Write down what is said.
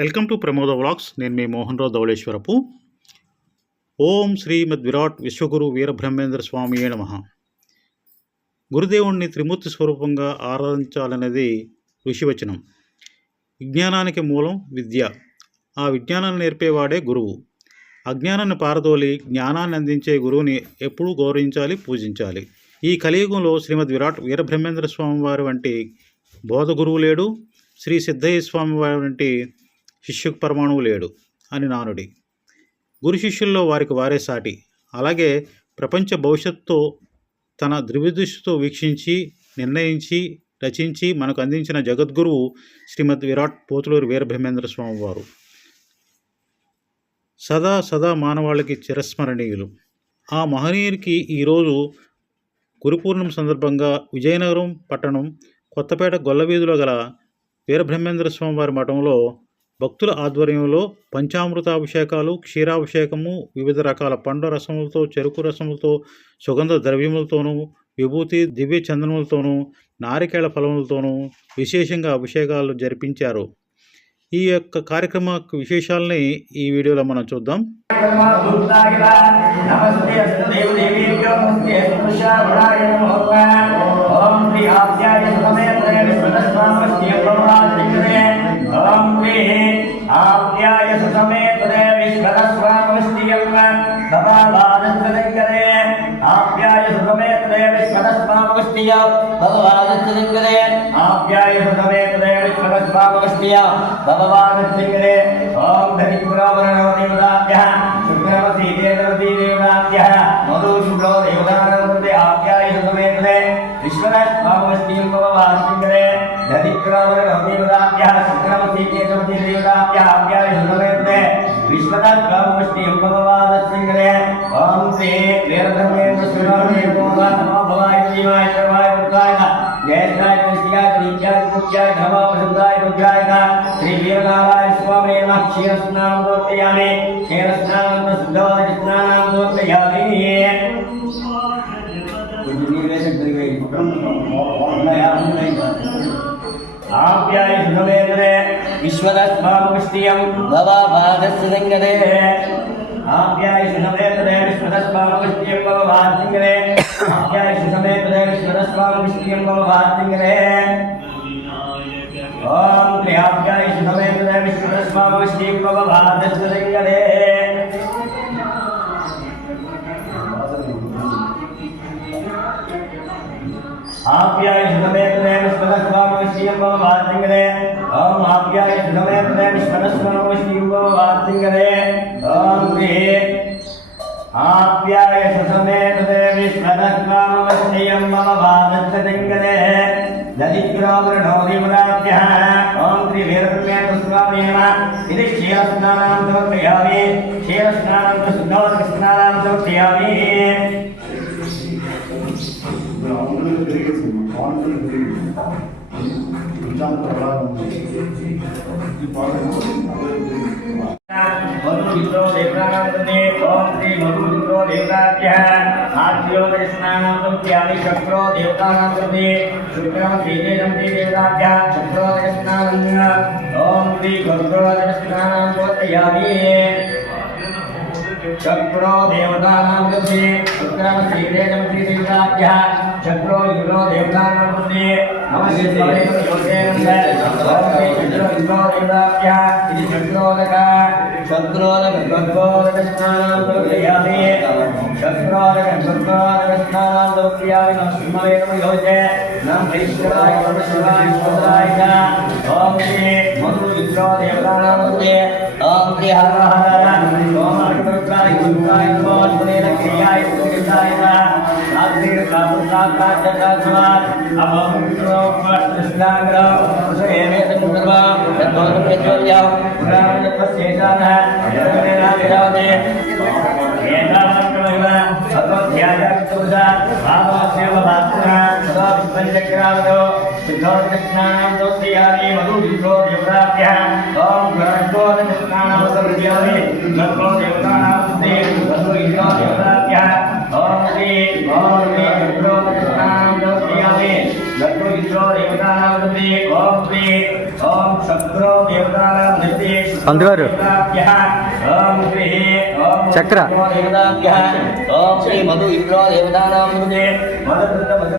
Welcome to Pramoda vlogs. నేను మీ మోహన్ రావు ధవళేశ్వరపు. ఓం శ్రీమద్ విరాట్ విశ్వగురు వీరబ్రహ్మేంద్ర స్వామి నమ. గురుదేవుణ్ణి త్రిమూర్తి స్వరూపంగా ఆరాధించాలనేది ఋషివచనం. విజ్ఞానానికి మూలం విద్య. ఆ విజ్ఞానాన్ని నేర్పేవాడే గురువు. అజ్ఞానాన్ని పారదోలి జ్ఞానాన్ని అందించే గురువుని ఎప్పుడూ గౌరవించాలి పూజించాలి. ఈ కలియుగంలో శ్రీమద్ విరాట్ వీరబ్రహ్మేంద్ర స్వామి వారి వంటి బోధ గురువు లేడు. శ్రీ సిద్ధయ్య స్వామి వారి వంటి శిష్యుకు పరమాణువు లేడు అని నానుడి. గురు శిష్యుల్లో వారికి వారే సాటి. అలాగే ప్రపంచ భవిష్యత్తుతో తన ద్రివిదృష్టితో వీక్షించి నిర్ణయించి రచించి మనకు అందించిన జగద్గురువు శ్రీమద్ విరాట్ పోతులూరు వీరబ్రహ్మేంద్ర స్వామి వారు. సదా సదా మానవాళికి చిరస్మరణీయులు. ఆ మహనీయునికి ఈరోజు గురుపూర్ణం సందర్భంగా విజయనగరం పట్టణం కొత్తపేట గొల్లవీధిలో గల వీరబ్రహ్మేంద్ర స్వామి వారి మఠంలో భక్తుల ఆధ్వర్యంలో పంచామృతాభిషేకాలు క్షీరాభిషేకము వివిధ రకాల పండు రసములతో చెరుకు రసములతో సుగంధ ద్రవ్యములతోనూ విభూతి దివ్య చందనములతోనూ నారికేళ ఫలములతోనూ విశేషంగా అభిషేకాలు జరిపించారు. ఈ యొక్క కార్యక్రమ విశేషాలని ఈ వీడియోలో మనం చూద్దాం. ఓం विश्वतस्वामस्ति आप्याय समेत विश्वतस्वामस्ति भगवानन्दरे ओम धनिपुरावरणो देवताभ्यः शुक्रवती देवती देवताभ्यः मधु देवतानन्दे आप्याय समेतले विश्वनाथ भावस्तीं भववासिकरे धनिपुरावरणो देवताभ्यः देवती देवताभ्यः आप्याय समेतले विश्वनाथ भावस्तीं भववासिकरे ओम श्री वीरधर्मेन्द्र सुरामे भोगा नमो भवाय शिवाय सर्वाय पुत्राय जयश्राय कृष्याय नित्याय मुख्याय धर्म प्रसिद्धाय रुद्राय श्री वीरनारायण स्वामी नमः। क्षीरस्नानं दोत्तयामि क्षीरस्नानं शुद्धवाद स्नानं दोत्तयामि आप्याय सुधमेन्द्रे विश्वदस्मामुष्टियं भवाभागस्सङ्गरे आप्याय सुधमेन्द्रे विश्वदस्मामुष्टियं भवाभागस्सङ्गरे आप्याय सुधमेन्द्रे विश्वदस्मामुष्टियं भवाभागस्सङ्गरे ॐ त्र्याप्याय सुधमेन्द्रे विश्वदस्मामुष्टियं भवाभागस्सङ्गरे आप्याय सुधमेन्द्रे विश्वदस्मामुष्टियं भवाभागस्सङ्गरे ॐ आप्याय सुधमेन्द्रे विश्वदस्मामुष्टियं भवाभागस्सङ्गरे ॐ गृहे आप्याय विश्वदस्मामुष्टियं मम भागस्सङ्गरे दलिद्रावृणो विमलाभ्यः ॐ त्रिवीरब्रह्मेन्द्रस्वामी नमः इति क्षीरस्नानां समर्पयामि क्षीरस्नानं शुद्धवत्स्नानां समर्पयामि ఆంధ్రులు रुद्रो देवतानामृते ओम श्री मरुद्रो देवताभ्यः आद्यो कृष्णानामृत्यादि शक्रो देवतानामृते शुक्रं श्रीदेशं श्री देवताभ्यः शक्रो दर्शनानन्द ओम श्री गरुद्रो दर्शनानां गोतयामि దేవతాభ్య చక్రోదయ స్నానం ఓం శ్రీ గరుడోదయ స్నానం సమర్పయామి చక్రో దేవతానాంతే శుక్రం శ్రీదేశం శ్రీ దేవతాభ్య చక్రో ఇంద్రో దేవతానాంతే నమస్తే యోగేంద్ర ఓం శ్రీ చక్రో ఇంద్రో దేవతాభ్య ఇది చక్రోదక చక్రోదక గర్భోదక స్నానం సమర్పయామి చక్రోదక గర్భోదక స్నానం సమర్పయామి न्याय कृताया अधिक कापुता का चक्रवात अभम कृष्णाग्र एवेश कुर्वा दोष प्रचोर्याव ब्राह्मण पश्चेतान है जगने राजावने येतामक्रमैवा अतो ध्यायक्तुदा भावासेव भात्रा सब पंचक्रावदो सिद्धोर कृष्णानाम दोषियानि मधुरितो देवताभ्यः ओम ग्रहणो कृष्णानाम सर्वज्ञानि नत्रो देवतानां देव सर्वज्ञानि శ్రీ ఓం చక్ర. దేవతాభ్యः. ఓం శ్రీ మధు ఇంద్రో దేవతానాం